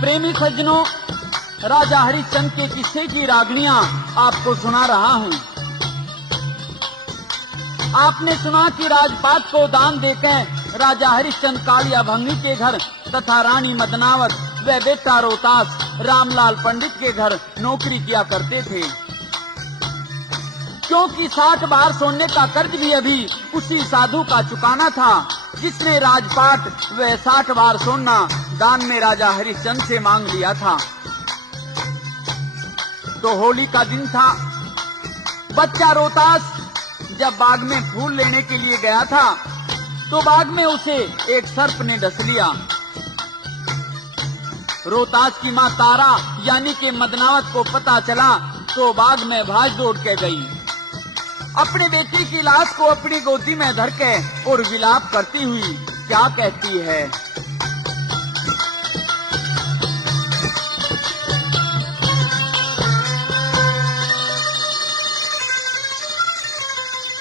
प्रेमी सज्जनों, राजा हरिश्चंद्र के किस्से की रागनियां आपको सुना रहा हूं। आपने सुना कि राजपाट को दान देकर राजा हरिश्चंद्र कालिया भंगी के घर तथा रानी मदनावत व बेटा रोहतास रामलाल पंडित के घर नौकरी किया करते थे, क्योंकि 60 बार सोने का कर्ज भी अभी उसी साधु का चुकाना था जिसने राजपाट व 60 बार सोना दान में राजा हरिश्चंद्र से मांग लिया था। तो होली का दिन था। बच्चा रोहतास जब बाग में फूल लेने के लिए गया था तो बाग में उसे एक सर्प ने डस लिया। रोहतास की मां तारा यानी कि मदनावत को पता चला तो बाग में भाग दौड़ के गई। अपने बेटे की लाश को अपनी गोदी में धर के और विलाप करती हुई क्या कहती है।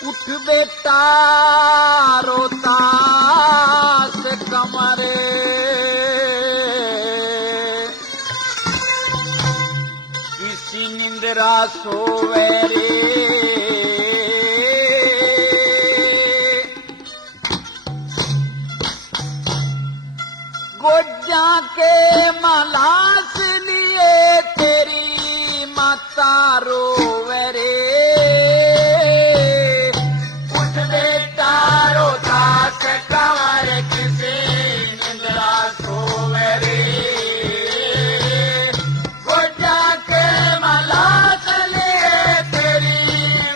उठ बेटा रोहतास कमरे, किसी निंद्रा सोवे रे, गोजा के मलास लिए तेरी माता रोवे रे। उठ बेटा रोहतास कमरे, किसी निंद्रा सोवे रे, गोजा के मलास लिए तेरी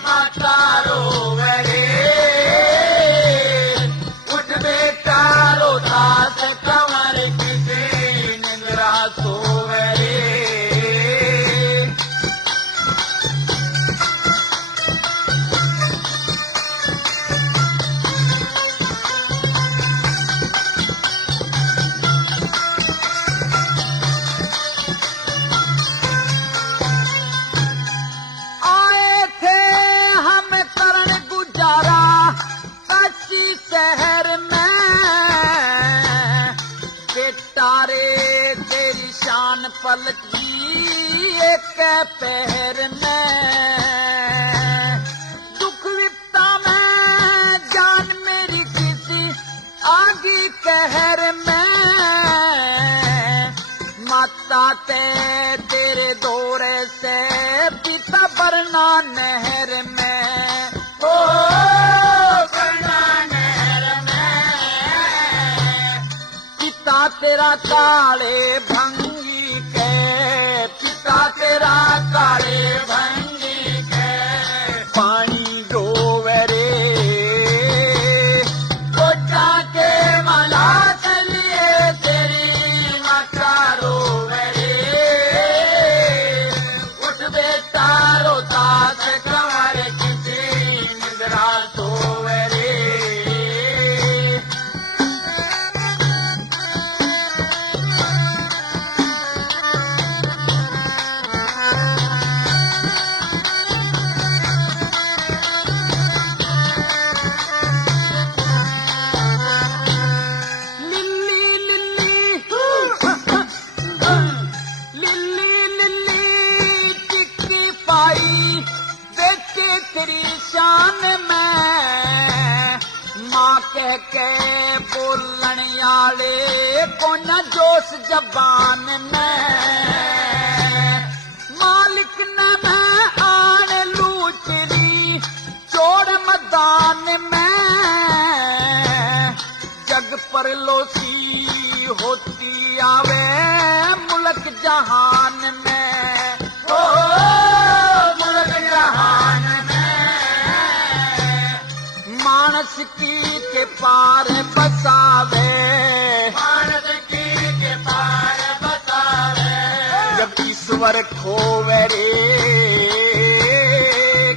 माता रोवे रे। उठ बेटा रोहतास कमरे, किसी निंद्रा सोवे रे। आए थे हम करण गुजारा काशी शहर में, बेटा रे तेरी शान पलटी एक पहर में। दुख विपदा में जान मेरी किसी आगी कहर में, माता तेरे दौरे से पिता बरना नहर में। ओ बरना नहर में, पिता तेरा काले भंगी के, पिता तेरा काले भंगी के पानी डोवे रे। गोजा के मलास लिए तेरी माता रोवे रे। उठ बेटा रोहतास कमरे, किसी निंद्रा सोवे रे। लिल्ली लिल्ली लिल्ली लिल्ली टिक्की पाई बेटे तेरी शान में, माँ कह के बोलन आले को न जोश जबान में। मालिक न मैं आन लूचरी चोर मैदान में, जग पर लोसी होती आवे मुल्क जहान में। ओ मुल्क जहान में, मानस की के पार बसावे, मानस की के पार बसावे। जब ईश्वर खोवे रे,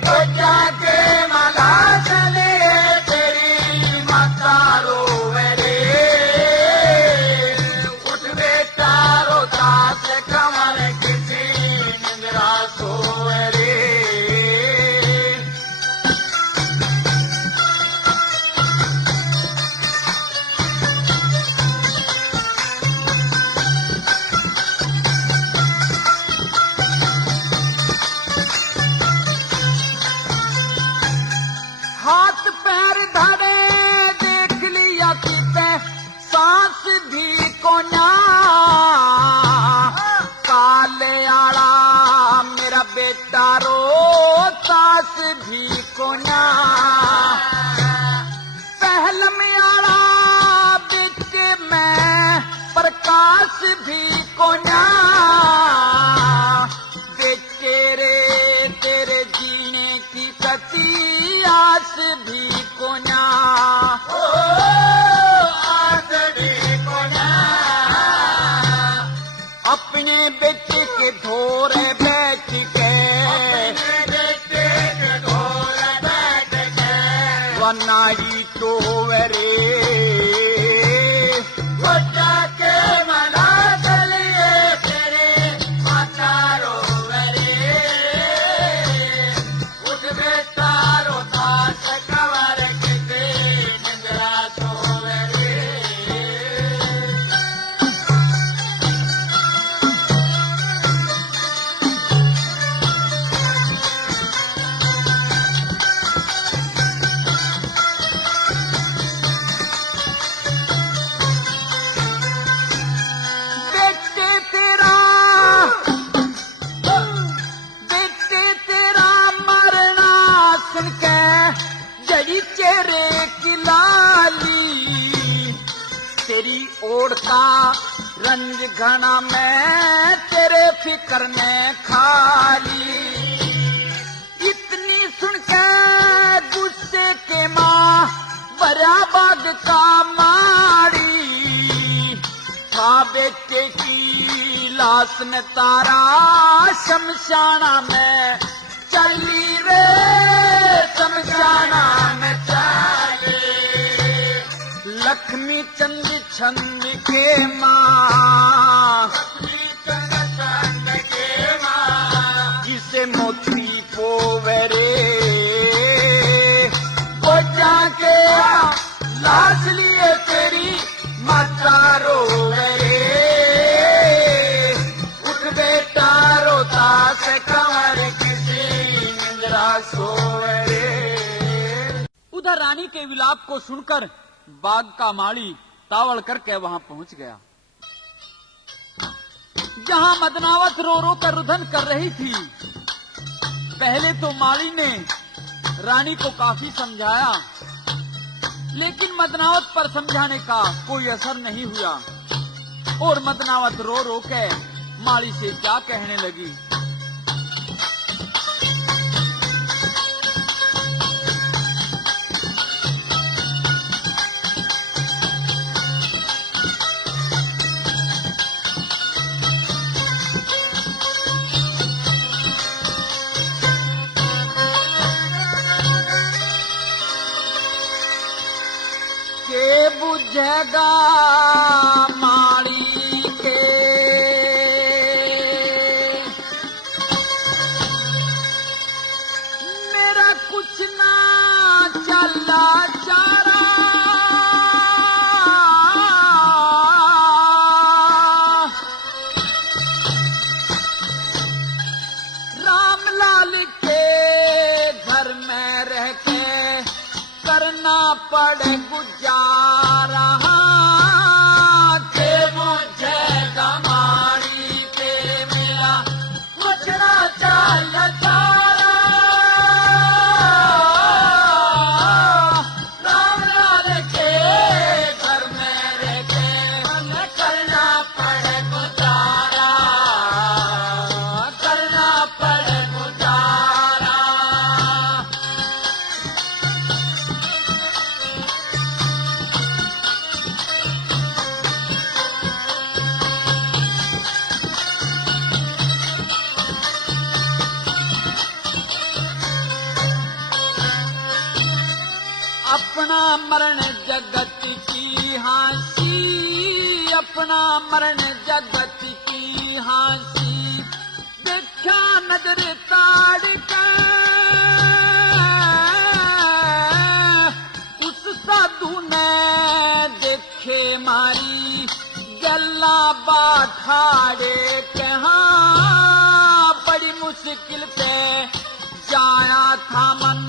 गोजा के मलास लिए तेरी माता रोवे रे। उठ बेटा रोहतास कमरे, किसी निंद्रा सोवे रे। बेटा रो तास भी कोना पहल में आड़ा बेटे में प्रकाश भी कोना बेटे रे तेरे जीने की कती आस भी कोना आस भी कोना अपने बेटे के धोरे बैठ के वनाड़ी तो रे के मना चलिए तेरे माता रो रे उठ बेटा रोता कवर के निंद्रा सो रे रंज घना में तेरे फिक्र ने खाली इतनी सुन के गुस्से के माँ बराबाद का मारी था बेटे की लाश ने तारा शमशाना में चली रे शमशाना में चली लक्ष्मी चंद छंद के माँ जिसे मोती पोवरे वो जाके लाश लिए तेरी माता रोवरे उठ बेटा रोता से कंवर किसी निंद्रा सोवरे। उधर रानी के विलाप को सुनकर बाग का माली तावड़ करके वहां पहुंच गया जहां मदनावत रो रो कर रुदन कर रही थी। पहले तो माली ने रानी को काफी समझाया लेकिन मदनावत पर समझाने का कोई असर नहीं हुआ और मदनावत रो रो के माली से क्या कहने लगी। बुझेगा माली के मेरा कुछ ना चला चारा रामलाल के घर में रह के करना पड़े गुजारा के मुझे गमारी पे मेरा कुछ ना चल चारा रामलाल के घर में रह के करना पड़े गुजारा करना पड़े गुजारा। अपना मरण जगत की हांसी अपना मरण जगत की हांसी देखा नजर ताड़ कर उस साधु ने देखे मारी गला बाठाड़े कहा बड़ी मुश्किल से जाया था मन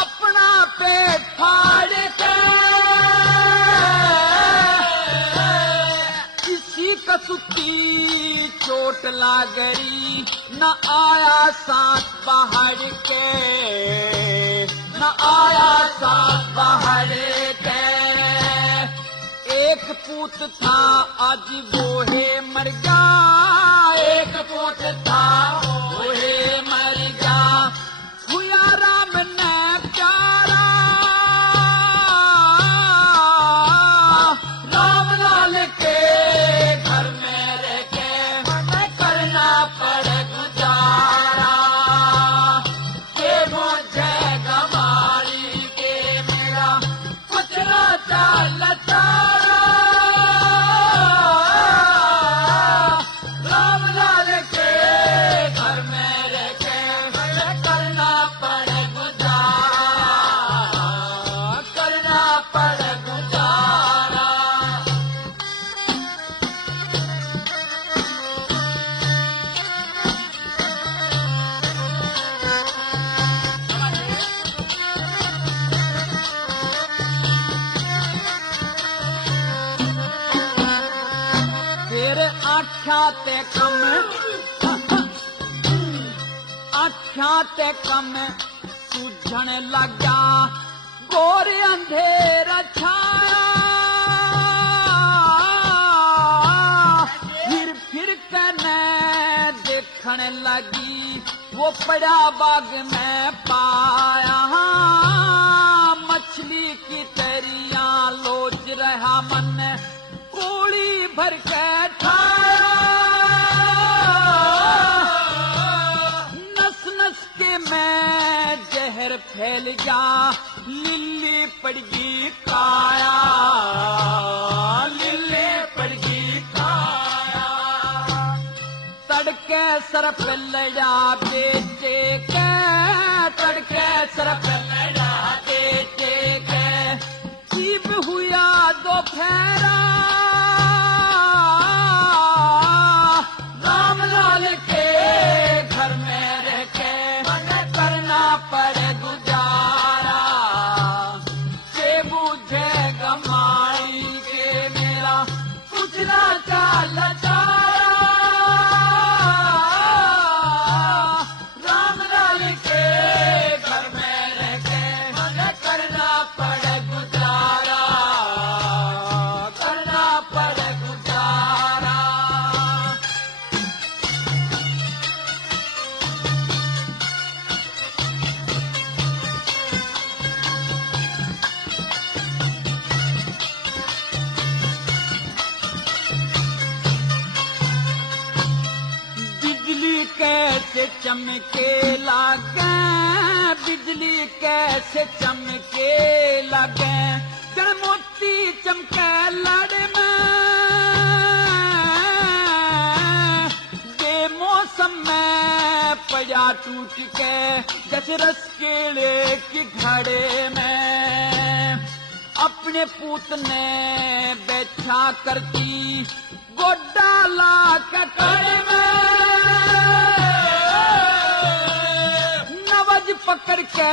अपना पेट फाड़ के इसी कसुती चोट लागरी, न आया सांस बाहर के, न आया सांस बाहर के। एक पूत था आज वो है मर गया, एक पूत था वो है मर गया। हुआ राम ने प्यारा, राम लाल के घर में रह के करना पड़े गुजारा। के मुझे गवारी के मेरा कुछ ना चलता, आख्या ते कम सूझण लगा, गोर अंधेरा छाया। फिर कने देखण लगी, वो पड़ा बाग में पाया। मछली की तरियां लोज रहा मन, कूड़ी भर के ठाया। मैं जहर फैल गया, लिल्ली पड़ गई काया, लिल्ली पड़ गई काया। तड़के सर पे लड़ा बेटे के, तड़के सर पे लड़ा बेटे के। जीव हुआ दोपहरा, राम लाल के घर में रह के पड़े गुजारा। से बुझे गमाई के मेरा कुछ ना चलता, राम लाल के घर में रह के करना पड़े गुजारा, करना पड़े गुजारा। कैसे चमके लागे, बिजली कैसे चमके लागे। जड़ मोती चमके लड़ में, बेमौसम में पया टूट के, जैसे रस केले की घड़े में। अपने पूत ने बैठा करती, गोड्डा ला के कड़े में। नवज पकड़ के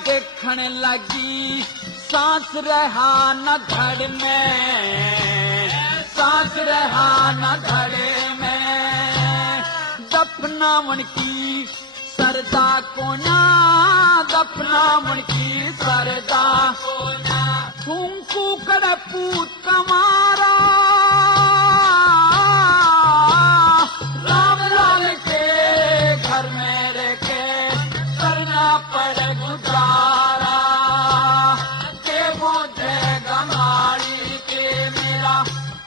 देखने लगी, सांस रहा न धड़ में, सांस रहा न धड़े में। दफनावन की सरदा कोना, दफनावन की सरदा कोना। फूंकू कर पूत कमारा, राम लाल के घर में रह के करना पड़े गुजारा। के मुझे गमारी के मेरा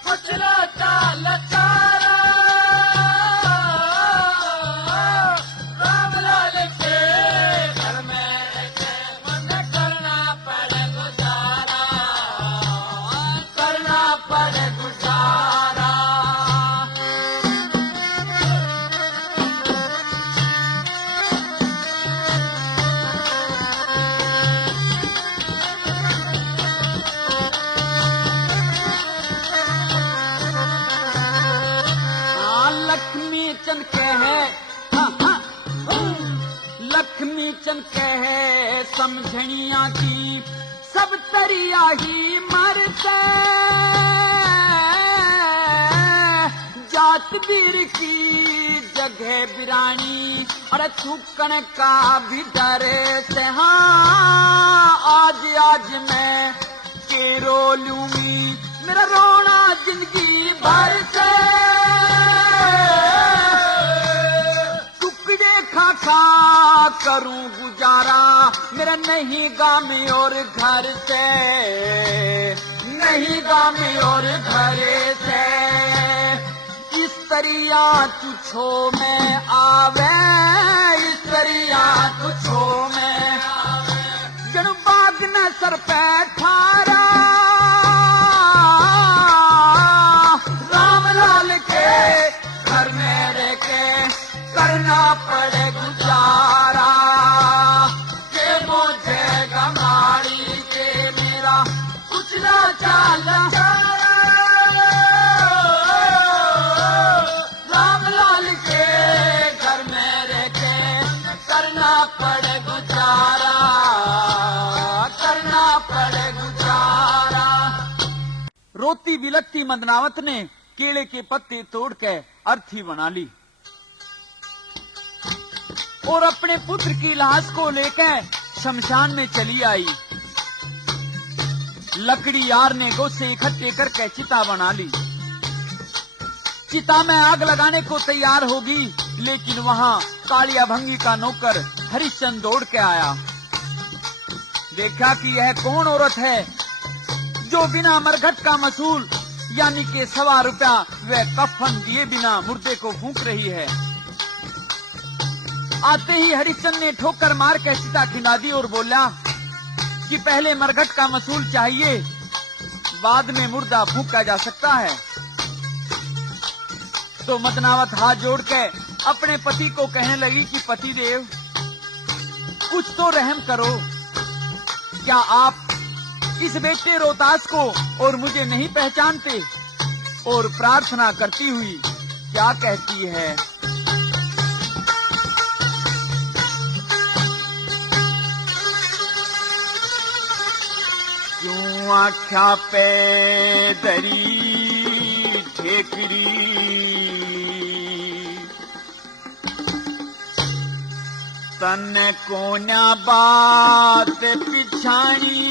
कुछ ना चलता, राम लाल के घर में रह के मुझे करना पड़े गुजारा, करना पड़े गुजारा। लक्ष्मी चंद कहे, लक्ष्मी चंद कहे समझनिया की, सब तरिया ही मरते। रातवीर की जगह बिरानी, अरे थूकण का भी डर से हाँ आज आज मैं के रो लूंगी, मेरा रोना जिंदगी भर से टुकड़े खा खा करूं गुजारा, मेरा नहीं गाम और घर से, नहीं गाम और घर से। इस तरिया तुझो में आवे, इस तरिया तुझो में जन बाग न सर पे ठारा, राम लाल के घर में रह के करना पड़े गुजारा, के मुझे गमाड़ी के मेरा कुछ ना चाला, राम लाल के घर में रह के करना पड़े गुजारा, करना पड़े गुजारा। रोती बिलखती मदनावत ने केले के पत्ते तोड़ के अर्थी बना ली और अपने पुत्र की लाश को लेकर शमशान में चली आई। लकड़ी यार ने गोसे इकट्ठे करके चिता बना ली। चिता में आग लगाने को तैयार होगी, लेकिन वहां कालिया भंगी का नौकर हरिश्चंद्र दौड़ के आया। देखा कि यह कौन औरत है जो बिना मरघट का मसूल यानी के 1.25 रुपया व कफन दिए बिना मुर्दे को फूंक रही है। आते ही हरिश्चंद्र ने ठोकर मार के चिता खिंडा दी और बोला कि पहले मरघट का मसूल चाहिए, बाद में मुर्दा फूंका जा सकता है। तो मदनावत हाथ जोड़ के अपने पति को कहने लगी कि पति देव कुछ तो रहम करो, क्या आप इस बेटे रोहतास को और मुझे नहीं पहचानते? और प्रार्थना करती हुई क्या कहती है, क्यों आख्या पे दरी ठेकरी, तन कोन्या बात पिछाणी,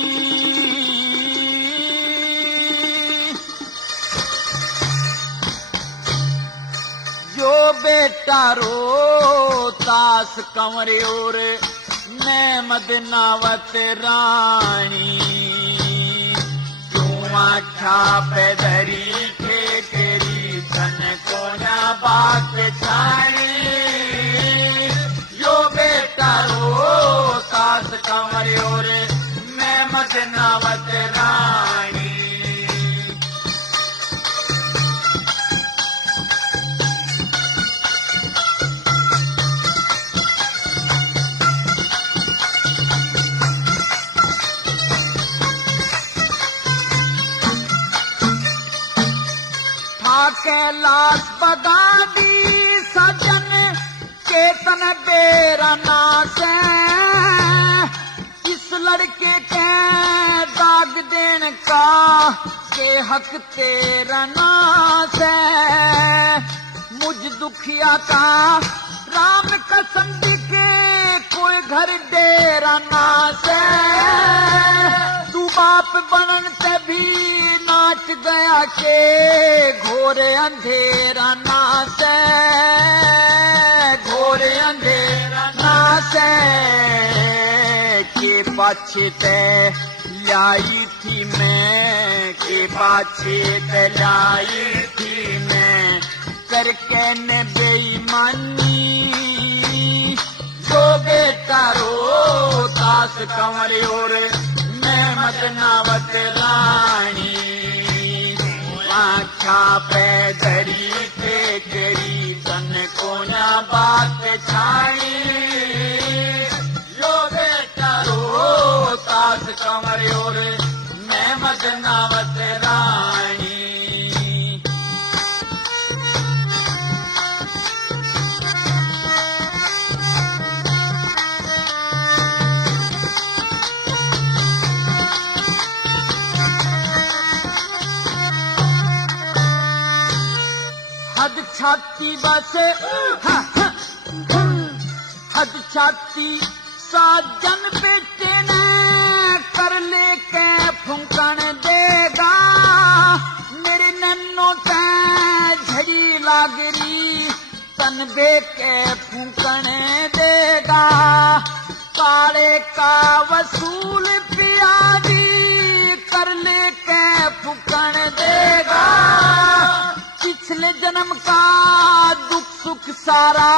जो बेटा रोहतास कंवरे और मैं मदनावत रानी, क्यों आख्या पे दरी ठेकरी, तन कोन्या बात छाणी, जो बेटा रोहतास कंवरे और मैं मदनावत रानी। कैलाश बगा दी सजन केतन बेरा नास, इस लड़के के दाग देने का के हक तेरा नास है। मुझ दुखिया का राम कसम के कोई घर डेरा नास है। तू बाप बनन से भी नाच गया के घोरे अंधेरा नास है, घोरे अंधेरा नास है। के पाछे ते लाई थी मैं, के पाछे ते लाई थी मैं, करके ने बेईमानी, जो बेटा रोहतास कंवरे और मैं मदनावत रानी, आख्या पे दरी ठेकरी, तन कोना बात छाणी, जो बेटा रोहतास कंवरे और मैं मदनावत रानी। हद छाती बस हद छाती साजन बेटे ने कर ले के फूकन देगा मेरे नन्नों से झड़ी लागरी तन बे के फूकन देगा काले का वसूल पियाजी कर ले के फूकन देगा पिछले जन्म का दुख सुख सारा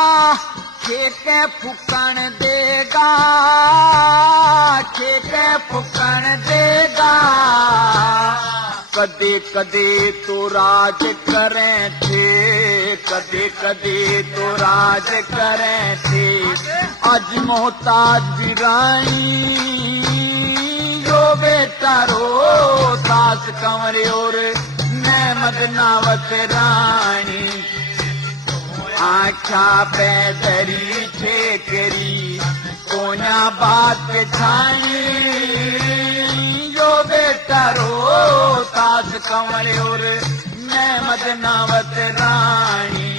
खेके फूकन देगा खेके फूकन देगा कदे कदे तो राज करें थे कदे कदे तो राज करें थे आज मोहताज बिरानी यो बेटा रो तास कंवरे और मैं मदनावत रानी आख्या पैदरी ठेकरी कोना बात छाई यो बेटा रो ताज कंवर और मैं मदनावत रानी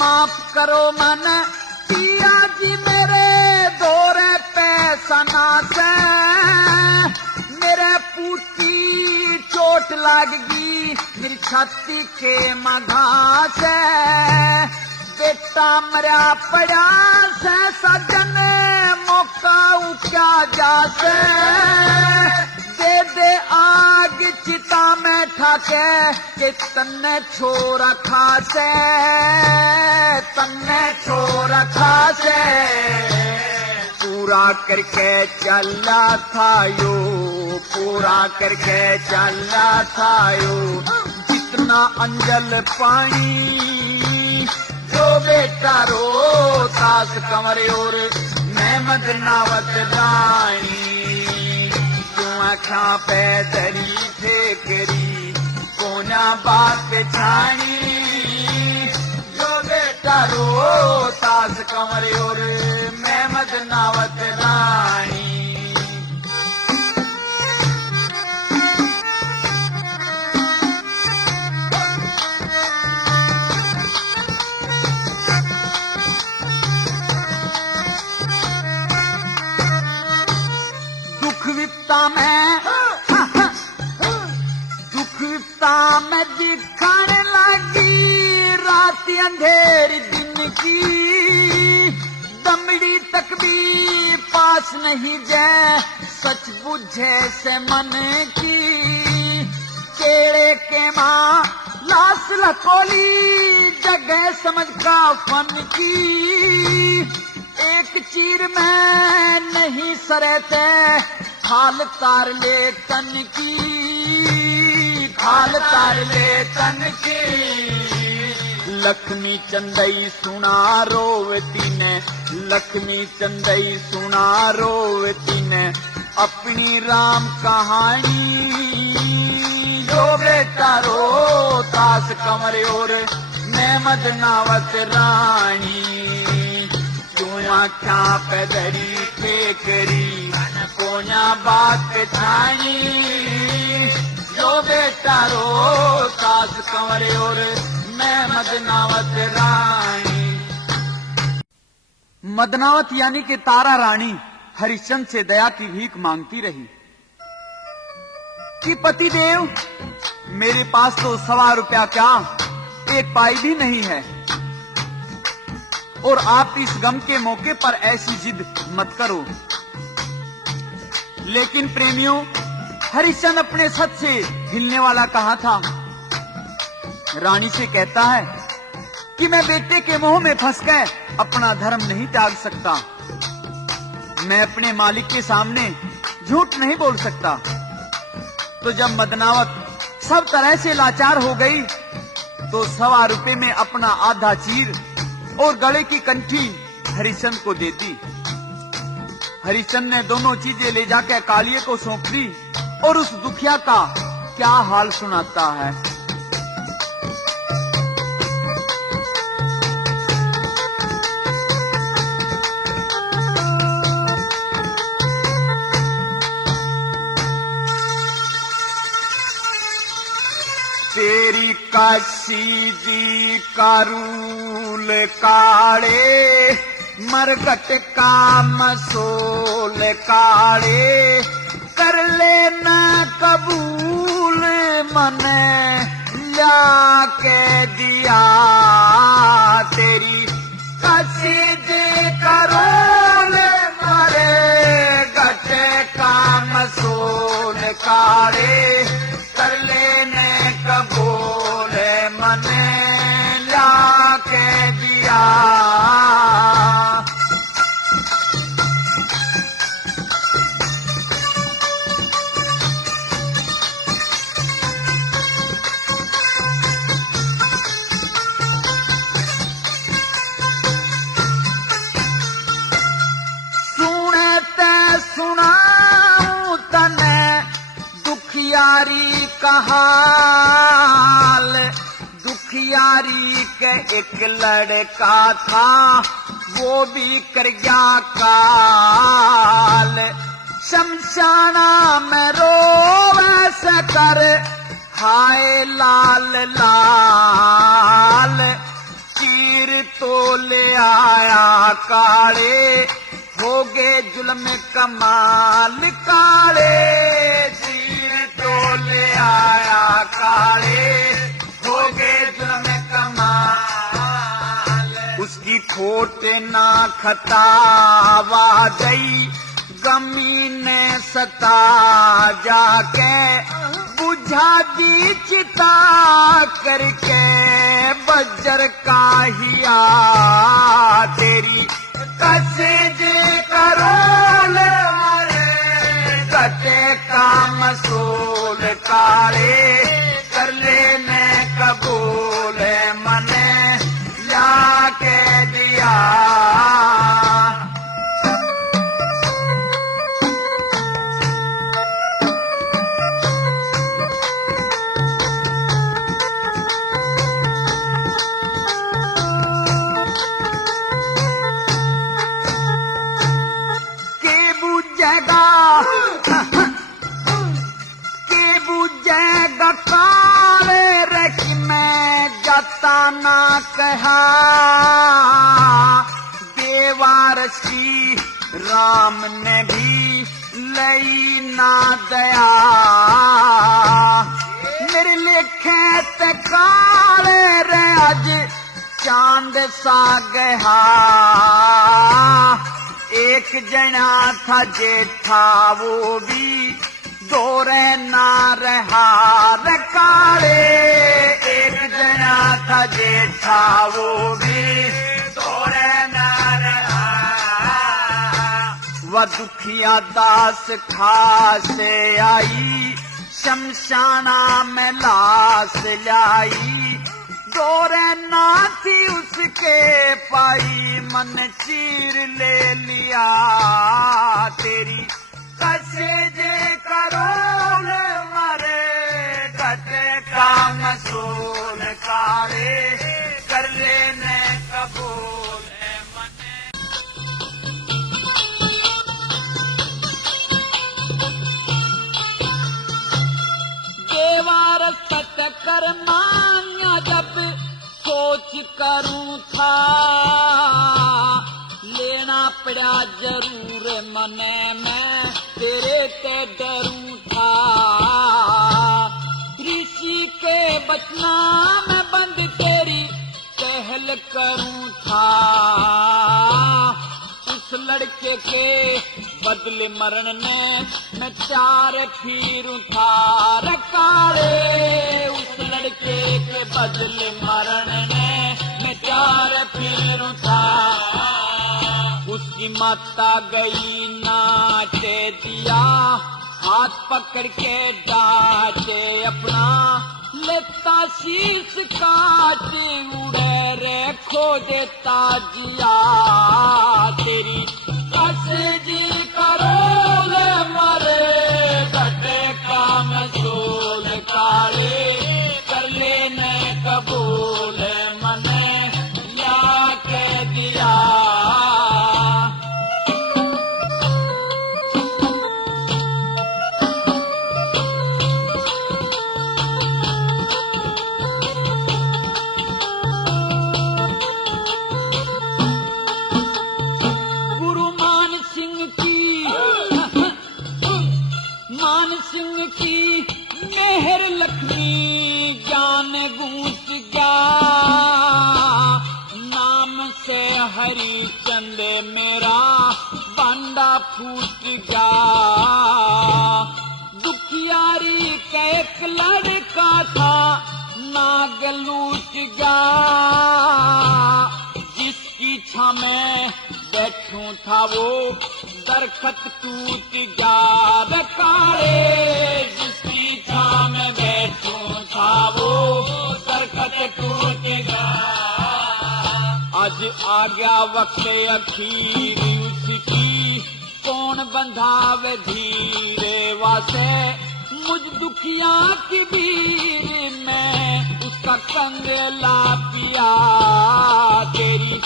माफ करो मन पिया जी मेरे दौरे पैसा ना से मेरे पूती चोट लागगी मेरी छाती के मघा से बेटा मरिया पड़ा से सजन मौका क्या जा से दे दे आग चिता में ठाके के तन्ने छोरा खासे तन्ने छोरा खासे पूरा करके चला था यो पूरा करके चला था यो जितना अंजल पानी जो बेटा रो तास कंवरे और मैं मदनावत रानी आख्या पैदरी ठेकरी कोना बात छानी जो बेटा रो तास कंवरे और मैं मदनावत रानी दुख विपता में दिखाने लगी रात अंधेरी दिन की दमड़ी तक भी पास नहीं जय सच बुझे से मन की केड़े के माँ लाश लकोली जगह समझ का फन की एक चीर में नहीं सरते खाल तार ले तन की खाल तार ले तन की लक्ष्मी चंदई सुना रोवती ने लक्ष्मी चंदई सुना रोवती ने अपनी राम कहानी जो बेटा रो तास कंवरे और मैं मदनावत रानी आख्या पैदरी ठेकरी कोना बात छाई जो बेटा रो तास कंवरे और मैं मदनावत रानी मदनावत यानी कि तारा रानी हरिश्चंद्र से दया की भीख मांगती रही कि पतिदेव मेरे पास तो 1.25 रुपया क्या एक पाई भी नहीं है और आप इस गम के मौके पर ऐसी जिद मत करो। लेकिन प्रेमियों हरिश्चंद्र अपने सच से हिलने वाला कहा था। रानी से कहता है कि मैं बेटे के मोह में फंस गए अपना धर्म नहीं त्याग सकता, मैं अपने मालिक के सामने झूठ नहीं बोल सकता। तो जब मदनावत सब तरह से लाचार हो गई तो 1.25 रुपए में अपना आधा चीर और गले की कंठी हरिश्चंद्र को दे दी। हरिश्चंद्र ने दोनों चीजें ले जाकर कालिये को सौंप दी और उस दुखिया का क्या हाल सुनाता है। कारूल काले मरघट का मसूल काले कर लेना कबूल मने ला के दिया तेरी कसीद करोल मरे घट का मसूल काले कर लेने कबूल मने ला के दिया सुनाऊं तने दुखियारी का हाल दुखियारी के एक लड़का था वो भी कर गया काल शमशाना में रोवे से कर हाय लाल लाल चीर तो ले आया काले हो गए जुल्म कमाल काले चीर तो ले आया काले हो गए जुल्म कमाल उसकी खोट ना खतावा गई गमी ने सता जाके बुझा दी चिता करके बज्जर का हिया तेरी कसीद करोल मारे कटे का मसूल काले कर लेने कबूल मने ला के दिया काले रख मैं जाता ना कहा देवारसी राम ने भी लई ना दया मेरे लेखे ते काले रे अज चांद सा गया एक जना था जेठा वो भी दोरे ना रहा काले एक जना था जेठा वो भी दोरे ना रहा वह दुखिया दास खास आई शमशाना में लाश लाई दोरे ना थी उसके पाई मन चीर ले लिया तेरी कसीद करोल मरे घटे का मसूल काले कर लेने कबूल मने देवार सत कर मान्या जब सोच करूं था लेना पड़ा जरूर मने मैं तेरे ते डरूं था ऋषि के बचना में बंद तेरी पहल करूं था उस लड़के के बदले मरण ने मैं चार फिरूं था रकाले उस लड़के के बदले मरण ने मैं चार फिरूं था उसकी माता गई नाचे दिया हाथ पकड़ के डांटे अपना लेता शीश काटे उड़े रे खो देता जिया तेरी कसीद करोल मरे घटे का मसूल काले कर लेने कबूल मने ला के दिया हरिचंद मेरा बांडा फूट गया। दुखियारी का एक लड़का था नाग लूट गया। जिसकी छा में बैठूं था वो दरखत टूट गया। रे काले जिसकी छा में बैठूं था वो दरखत टूट गया। आज आ गया वक्त अखीर उसकी कौन बंधावे धीरे वासे। मुझ दुखिया की भीड़ में उसका कंगला पिया। तेरी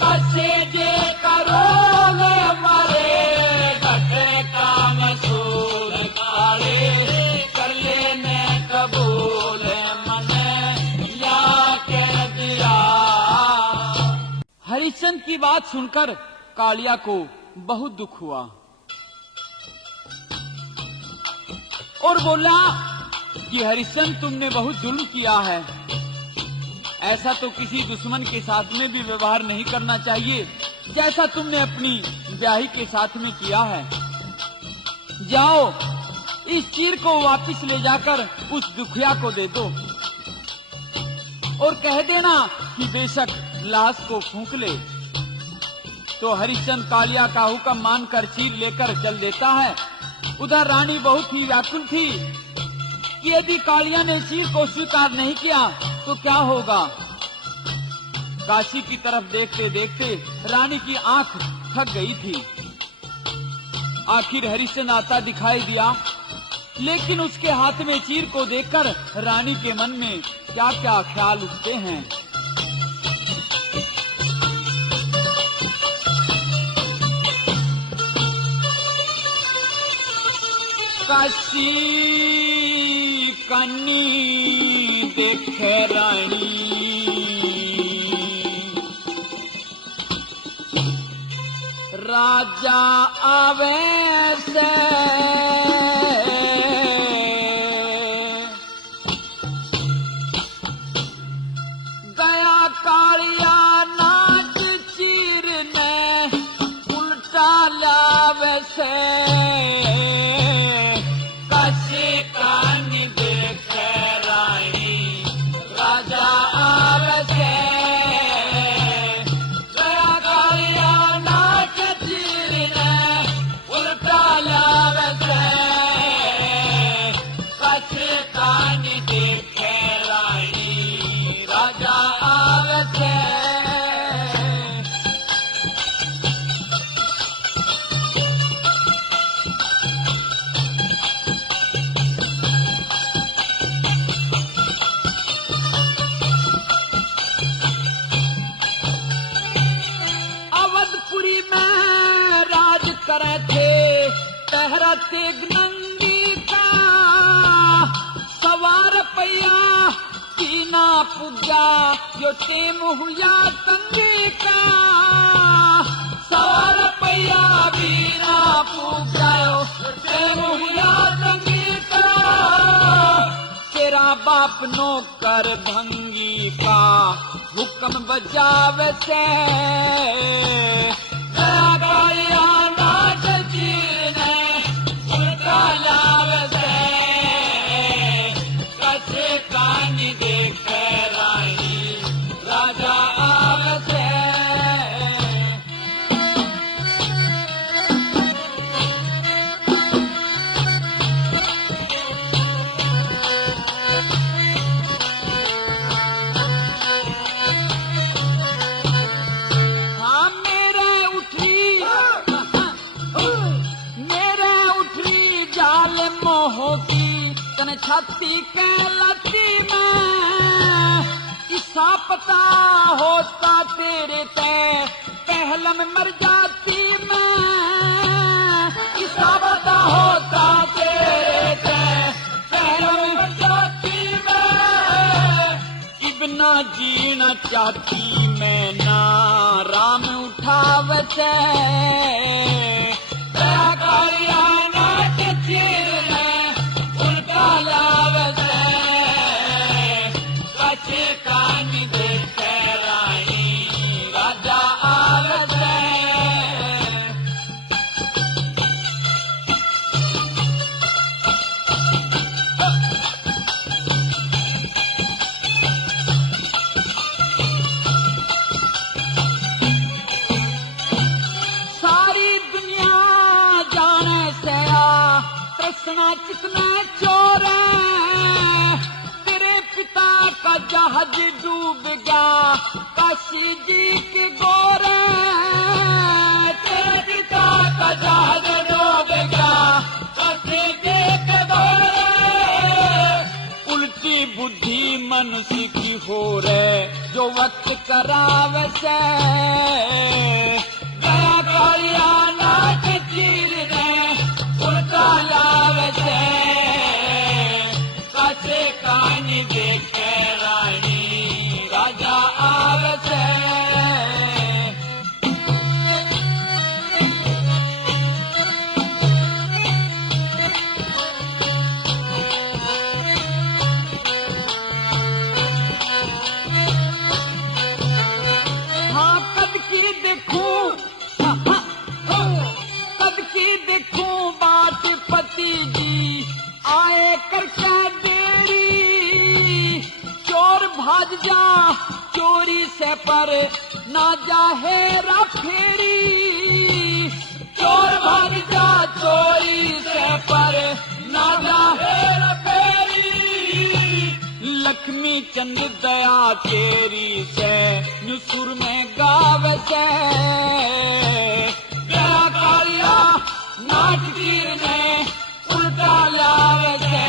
कसे जे करो ले मरे घटे काम सूर काले कर लेने कबूल मने या कह दिया। हरिश्चंद्र की बात सुनकर कालिया को बहुत दुख हुआ और बोला कि हरिश्चंद्र तुमने बहुत जुल्म किया है। ऐसा तो किसी दुश्मन के साथ में भी व्यवहार नहीं करना चाहिए जैसा तुमने अपनी ब्याही के साथ में किया है। जाओ इस चीर को वापस ले जाकर उस दुखिया को दे दो और कह देना कि बेशक लाश को फूंक ले। तो हरिश्चंद्र कालिया का हुक्म मानकर चीर लेकर चल देता है। उधर रानी बहुत ही व्याकुल थी कि यदि कालिया ने चीर को स्वीकार नहीं किया तो क्या होगा। काशी की तरफ देखते देखते रानी की आंख थक गई थी। आखिर हरिश्चंद्र आता दिखाई दिया, लेकिन उसके हाथ में चीर को देखकर रानी के मन में क्या क्या ख्याल उठते हैं। काशी कन्नी देखे रानी राजा आवे से गया कालिया नाच चीर ने उल्टा लावे से। करे थे टहराते नंगी का सवार पैया पीना पुजा जो टेम हुआ तंगी का। सवार पैया पीना पुजा जो टेम हुआ तंगी का। तेरा बाप नौकर भंगी का हुक्म बजावे से। छाती के लती में इसा पता होता तेरे ते पहला में मर जाती मैं। इसा पता होता तेरे ते पहला में मर जाती मैं। इबना जीना चाहती मैं ना राम उठावे से। कचे कान देखे रानी राजा हंसना कितना चोर है, तेरे पिता का जहाज डूब गया काशी जी के गोर है, तेरे पिता का जहाज डूब गया काशी जी के गोर है। उल्टी बुद्धि मनुष्य की हो रे जो वक्त करावे से, गया कालिया नाच चीर ने उल्टा लावे से, कासे कहानी देखे रानी राजा आवे से। पति जी आए करके देरी, चोर भाग जा चोरी से पर ना जा हेरा फेरी, चोर भाग जा चोरी से पर ना जा हेरा फेरी। लक्ष्मी चंद दया तेरी से नुसुर में गावे से, गया कालिया नाट तीर ने उल्टा लावे से,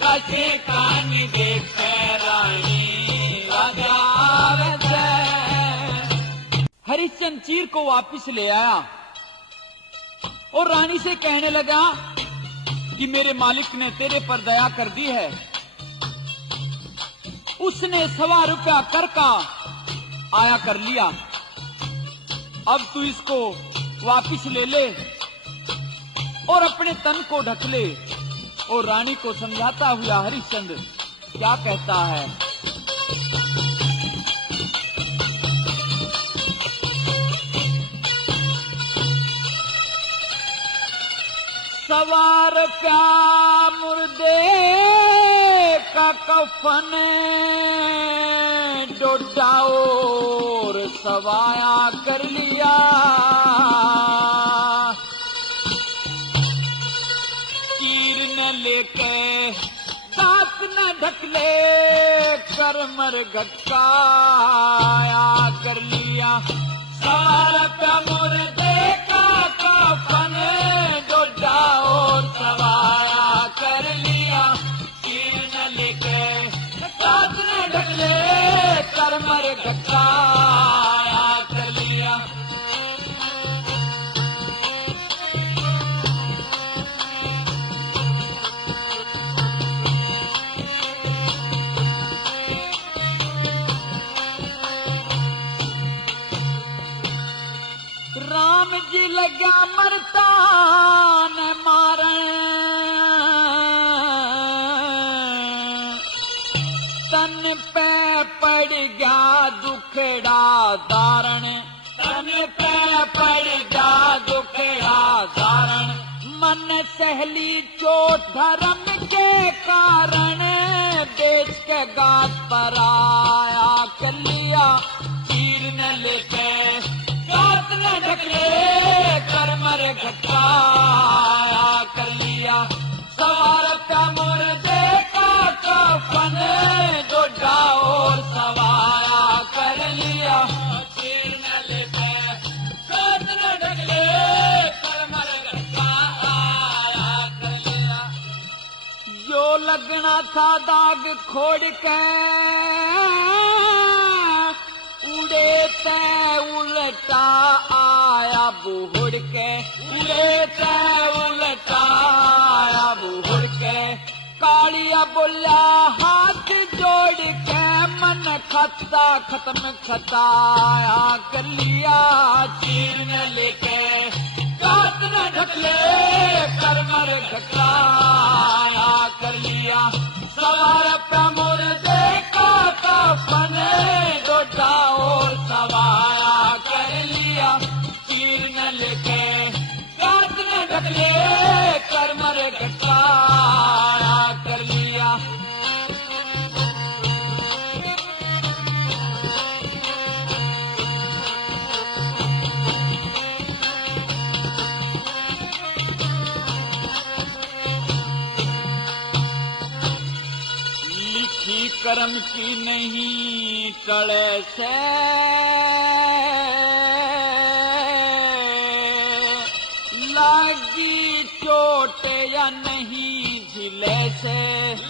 कसे कहानी देखे रानी राजा आवे से। हरिश्चंद्र चीर को वापिस ले आया और रानी से कहने लगा कि मेरे मालिक ने तेरे पर दया कर दी है। उसने ₹1.25 कर का आया कर लिया, अब तू इसको वापिस ले ले और अपने तन को ढक ले। और रानी को समझाता हुआ हरिश्चंद्र क्या कहता है, ₹1.25 मुर्दे का कफन डोडा और सवाया कर लिया, चीर न लेके दांत न ढक ले कर मर घटकाया कर लिया। ₹1.25 मुर्दे का कफन डोडा और सवाया कर लिया, चीर न लेके दांत न ढक ले कर मर घटकाया कर लिया। राम जी लगा मरता न मारन, तन पे पड़ गया दुखड़ा धारण, तन पे पड़ गया दुखड़ा धारण। मन सहली चोट धर्म के कारण, बेच के गात पर आया कर लिया, चीर न लेके गात न ढक ले कर मर घटकाया कर लिया। ₹1.25 मुर्दे का कफन डोडा और सवाया कर लिया, चीर न लेके गात न ढक ले कर मर घटकाया कर लिया। जो लगना था दाग खोड़ के उड़े ते उल्टा आया बुहुड़ के, उड़े ते उल्टा आया बुहुड़ के। कालिया बोला हाथ जोड़ के मन खाता खत्म खताया कर लिया, चीर न लेके गात न ढक ले कर मर घटकाया कर लिया। ₹1.25 मुर्दे का कफन डोडा और सवाया कर लिया, चीर न लेके गात न ढक ले कर मर घटकाया कर लिया। कर्म की नहीं टले से, लागी चोट या नहीं झिले से,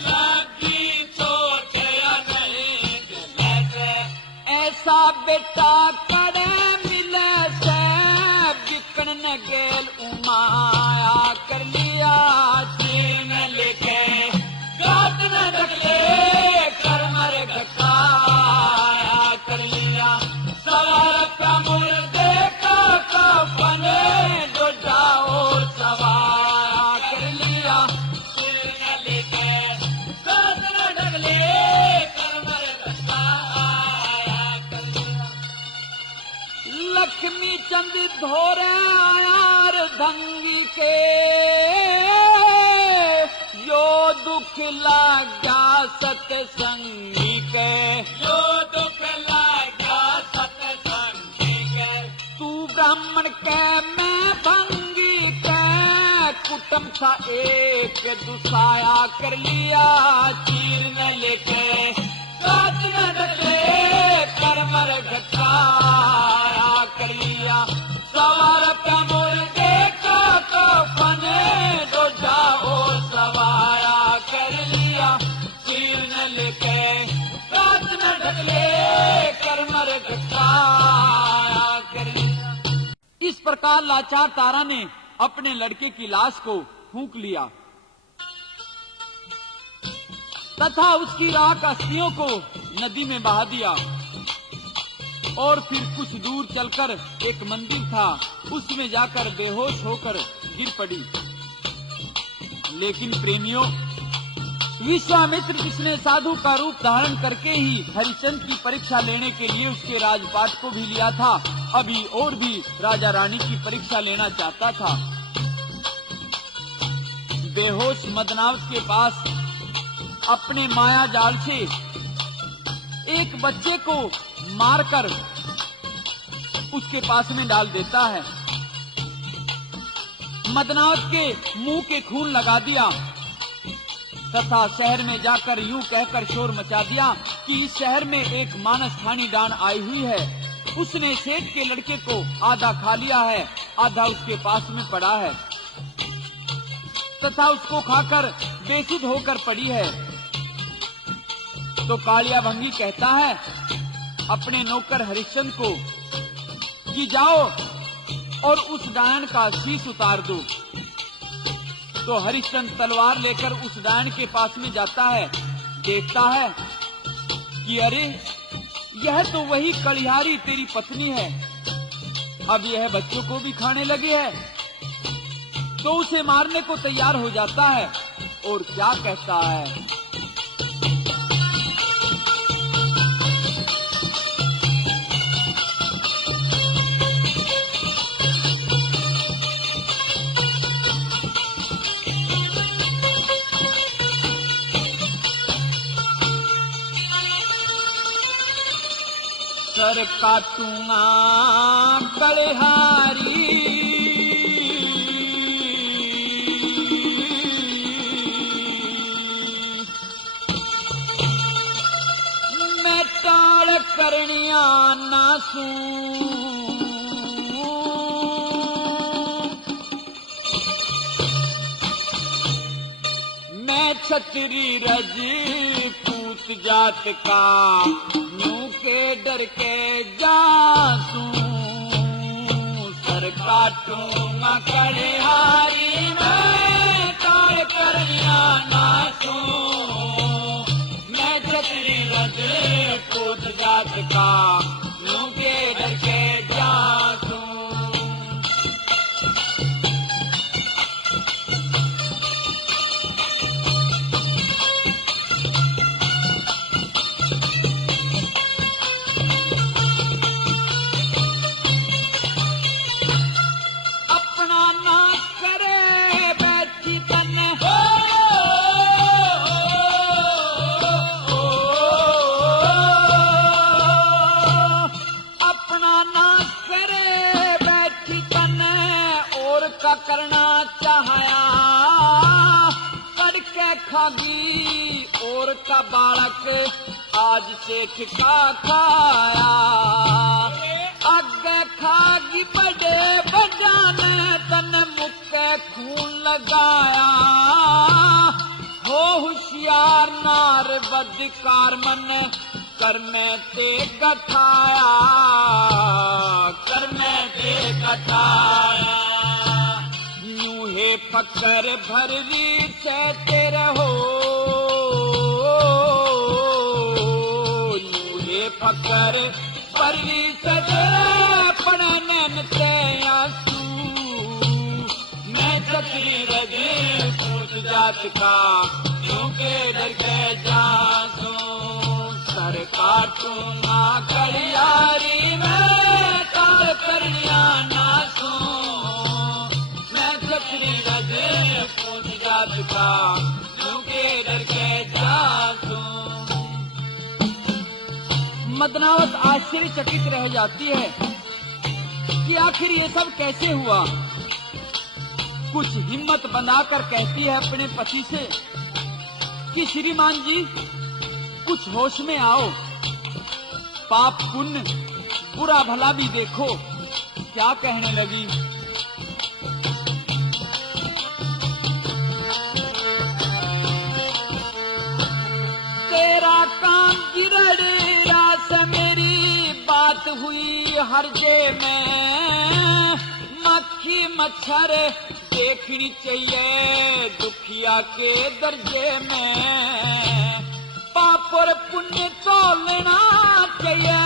लगी चोट या नहीं दिले से, ऐसा बेटा कड़े मिले से, बिकन न गेल उमाया कर लिया, चीर न लिखे गात न ढकले, कर्मर घटाया कर लिया, सवार का मुर्दे का कफने जो जाओ सवाया कर लिया, चीर न लिखे गात न ढकले, कर्मर घटाया कर लिया। लक्ष्मी चंद धोरे आयार धंगी के, यो दुख लागा सतसंगी के, जो दुख लागा सतसंगी के, तू ब्राह्मण के मैं भंगी के, कुटुंब था एक दुसाया कर लिया, चीर न लिखे गात न ढकले, कर्मर घटाया कर लिया, सवार का मुर्दे का कफने जो जाओ सवाया कर लिया, चीर न लिखे गात न ढकले, कर्मर घटाया कर लिया। इस प्रकार लाचार तारा ने अपने लड़के की लाश को फूंक लिया तथा उसकी राख अस्थियों को नदी में बहा दिया और फिर कुछ दूर चलकर एक मंदिर था, उसमें जाकर बेहोश होकर गिर पड़ी। लेकिन प्रेमियों, विश्वामित्र जिसने साधु का रूप धारण करके ही हरिश्चंद्र की परीक्षा लेने के लिए उसके राजपाट को भी लिया था, अभी और भी राजा रानी की परीक्षा लेना चाहता था। बेहोश मदनावत के पास अपने माया जाल से एक बच्चे को मारकर उसके पास में डाल देता है। मदनावत के मुंह के खून लगा दिया तथा शहर में जाकर यूं कहकर शोर मचा दिया कि इस शहर में एक मानस खानी डान आई हुई है, उसने सेठ के लड़के को आधा खा लिया है, आधा उसके पास में पड़ा है तथा उसको खाकर बेसुध होकर पड़ी है। तो कालिया भंगी कहता है अपने नौकर हरिश्चंद्र को कि जाओ और उस डायन का शीश उतार दो। तो हरिश्चंद्र तलवार लेकर उस डायन के पास में जाता है, देखता है कि अरे यह तो वही कलिहारी तेरी पत्नी है, अब यह बच्चों को भी खाने लगी है। तो उसे मारने को तैयार हो जाता है और क्या कहता है, सर काटूंगा कलिहारी, मैं टाल करनिया ना सूं, मैं छतरी रज पूत जात का, न्यू के डर के जासूं, सर काटूंगा कलिहारी, मैं टाल करनिया ना सूं, मैं छतरी रज पूत जात का, न्यू के डर के जासूं। करना चाहया करके खागी चोर का बालक आज सेठ का खाया, आगे खागी बड़े बजाने तन मुक्के खून लगाया। हो होशियार नार बदकार मन कर में ते गठाया, कर में ते गठाया। यूं हे फकर भररी से तेरे हो, यूं हे फकर भररी से तेरे पड़े नैन ते आंसू। मैं छतरी रजी पूछ जात का क्योंकि डर के जासू। सर काटूंगा कड़ियारी में तार करिया नासू। मैं छतरी रजी पूछ जात का क्योंकि डर के जासू। मदनावत आश्चर्यचकित रह जाती है कि आखिर ये सब कैसे हुआ। कुछ हिम्मत बनाकर कहती है अपने पति से कि श्रीमान जी कुछ होश में आओ, पाप पुण्य बुरा भला भी देखो। क्या कहने लगी, तेरा काम गिरड़ा से मेरी बात हुई हरजे में। मक्खी मच्छर देखनी चाहिए दुखिया के दर्जे में। पाप और पुण्य तो लेना चाहिए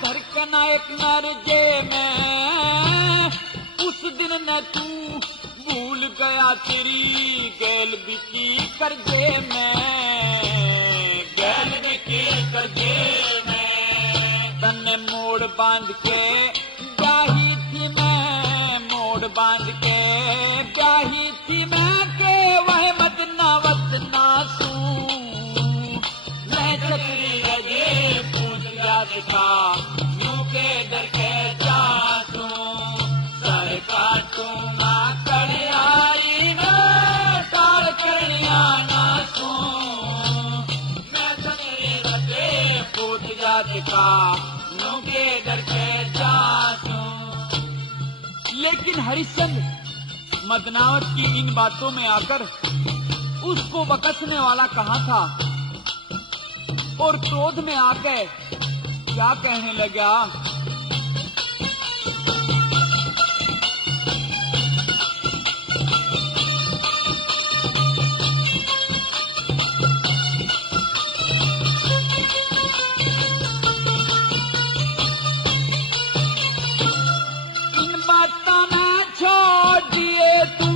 धड़कना एक नरजे में। उस दिन न तू भूल गया तेरी गैल बिकी करजे में, गैल बिकी करजे में। तन्ने मोड़ बांध के ब्याही थी मैं, मोड़ बांध के ब्याही थी मैं के वह मदनावत नासू। मैं छतरी रजे पूछ जात का यूं के डर के जासू। सर काटूंगा कड़ियारी में तार करिया नासू। मैं छतरी रजे पूछ जात का यूं के डर के जासू। लेकिन हरिश्चंद्र मदनावत की इन बातों में आकर उसको बकसने वाला कहाँ था और क्रोध में आकर क्या कहने लगा, इन बातों ने छोड़ दिए तू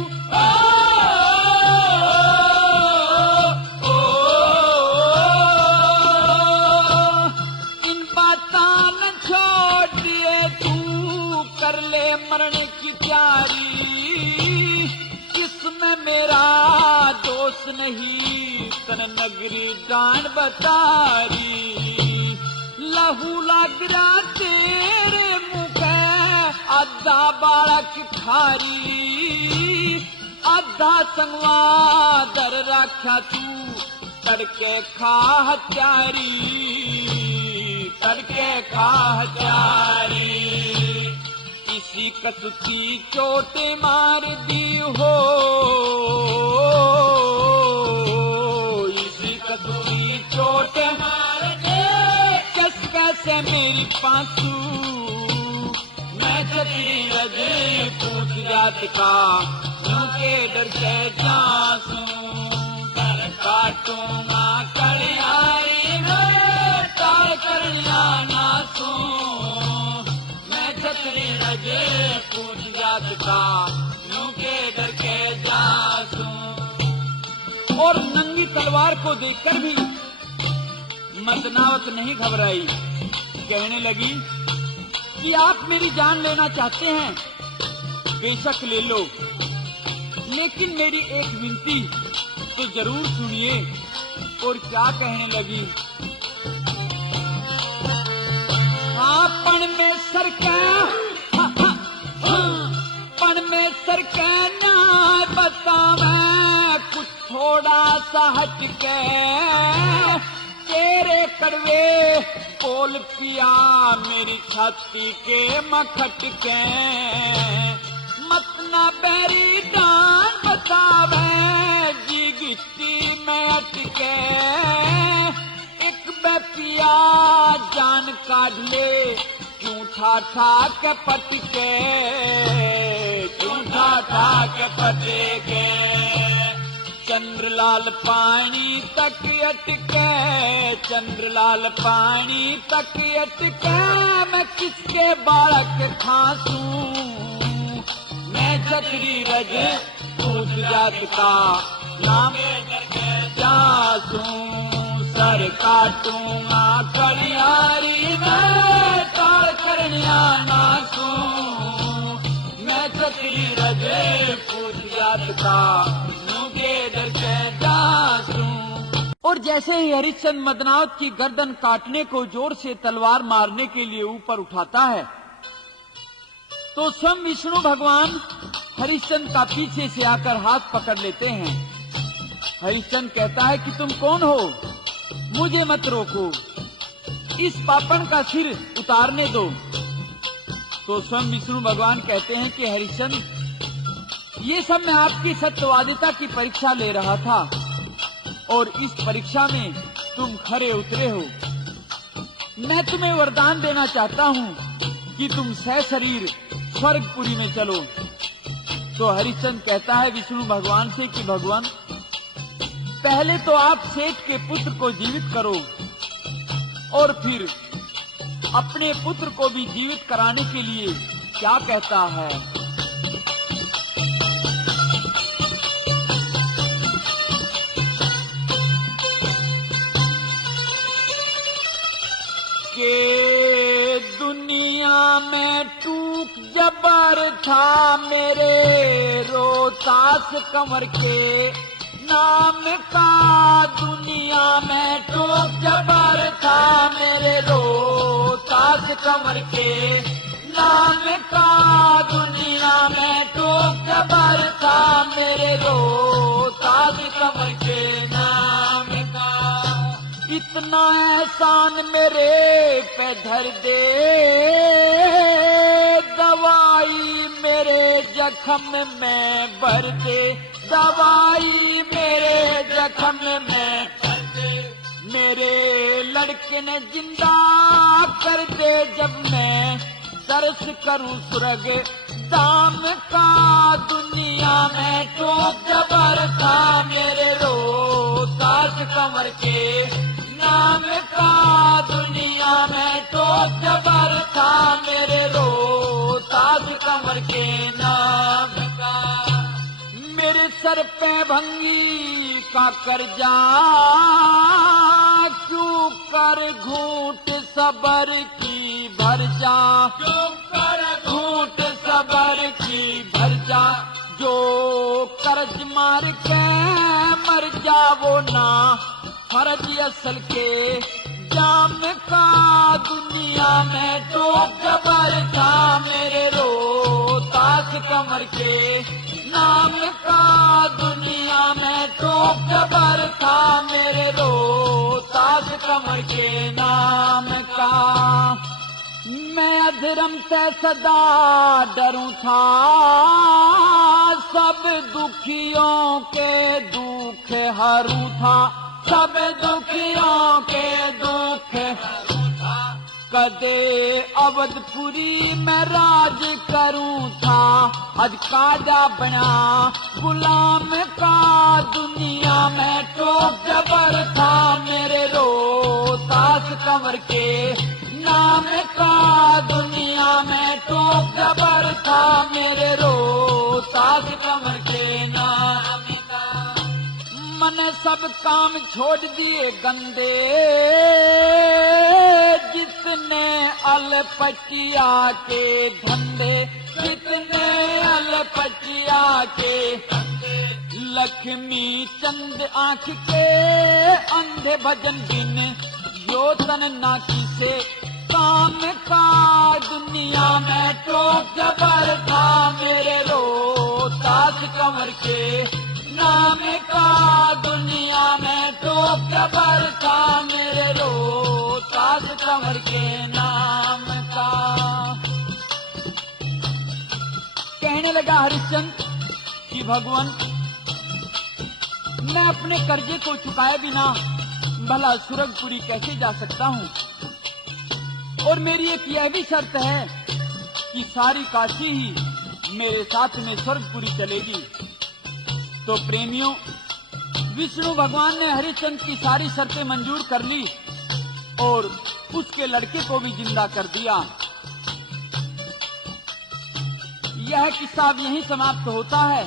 कर ले मरने की तैयारी। इसमें मेरा दोष नहीं तन नगरी जान बतारी। लहू लग रहा तेरे मुख आधा बालक खारी। आधा संगवा दर रखा तू तड़के खा हत्यारी, तड़के खा हत्यारी। इसी कसुती चोटे मार दी हो, इसी कसुती चोटे मार दे चस्का से मेरी पांसू। मैं छतरी रजे पूछ जात का यूं के डर से जासू। कर काटूंगा कड़ियारी में तार करिया नासू। छतरी रजे पूछ जात का यूं के डर के जासू। और नंगी तलवार को देखकर भी मदनावत नहीं घबराई। कहने लगी कि आप मेरी जान लेना चाहते हैं, बेशक ले लो, लेकिन मेरी एक विनती तो जरूर सुनिए। और क्या कहने लगी, पण में सरका पण में सरका ना बतावे कुछ थोड़ा सा हटके तेरे कड़वे बोल पिया मेरी छाती के मखट के मत ना बैरी डान बतावे जी गिट्टी में अटके एक पिया जान काढ़ ले क्यों ठा के पटके क्यों ठा के पटके चंद्रलाल पानी तक अटके चंद्रलाल पानी तक अटके मैं किसके बालक खांसूं मैं चक्री रज पूछ जात का नाम जासूं सर काटूंगा कड़ियारी में तार करनिया नासूं मैं चक्री रज पूछ जात का और जैसे ही हरिश्चंद्र मदनावत की गर्दन काटने को जोर से तलवार मारने के लिए ऊपर उठाता है तो स्वयं विष्णु भगवान हरिश्चंद्र का पीछे से आकर हाथ पकड़ लेते हैं। हरिश्चंद्र कहता है कि तुम कौन हो, मुझे मत रोको, इस पापण का सिर उतारने दो। तो स्वयं विष्णु भगवान कहते हैं कि हरिश्चंद्र ये सब मैं आपकी सत्यवादिता की परीक्षा ले रहा था और इस परीक्षा में तुम खरे उतरे हो। मैं तुम्हें वरदान देना चाहता हूँ कि तुम सशरीर स्वर्गपुरी में चलो। तो हरिश्चंद्र कहता है विष्णु भगवान से कि भगवान पहले तो आप सेठ के पुत्र को जीवित करो और फिर अपने पुत्र को भी जीवित कराने के लिए क्या कहता है। के दुनिया में टूक जबर था मेरे रोहतास कंवर के नाम का, दुनिया में टूक जबर था मेरे रोहतास कंवर के नाम का, दुनिया में टूक जबर था मेरे रोहतास कंवर के नाम का। इतना एहसान मेरे पे धर दे दवाई मेरे जख्म में भर दे, दवाई मेरे जख्म में भर दे, मेरे लड़के ने जिंदा कर दे जब मैं दर्श करूं स्वर्ग दाम का, दुनिया में टोक जबर था मेरे रोहतास कंवर के नाम का, दुनिया में टोक जबर था मेरे रोहतास कंवर के नाम का। मेरे सर पे भंगी का कर्जा क्यों कर घूंट सबर की भर जा, क्यों कर घूंट सबर की भर जा, जो कर्ज मार के मर जावो ना फर्ज असल के जाम का, दुनिया में टोक जबर था मेरे रोहतास कंवर के नाम का, दुनिया में टोक जबर था मेरे रोहतास कंवर के नाम का। मैं अधर्म से सदा डरूं था, सब दुखियों के दुख हरू था, सब दुखियों के दुख हरू था, कदे अवधपुरी में राज करूं था, आज काजा बना गुलाम का, दुनिया में टोक जबर था मेरे रोहतास कंवर के नाम का, दुनिया में टोक जबर था मेरे रोहतास कंवर के नाम का। मन सब काम छोड़ दिए गंदे जितने अलपटिया के धंधे, जितने अलपटिया के धंधे, लक्ष्मी चंद आंख के अंधे भजन बिन योतन ना किसे काम का, दुनिया में टोक जबर था मेरे रोहतास कंवर के नाम का, क्या बरसा मेरे रो सास कंवर के नाम का। कहने लगा हरिश्चंद्र कि भगवान, मैं अपने कर्जे को चुकाए बिना भला सुरगपुरी कैसे जा सकता हूँ, और मेरी एक यह भी शर्त है कि सारी काशी ही मेरे साथ में स्वर्गपुरी चलेगी। तो प्रेमियों, विष्णु भगवान ने हरिश्चंद्र की सारी शर्तें मंजूर कर ली और उसके लड़के को भी जिंदा कर दिया। यह किस्सा अब यहीं समाप्त होता है।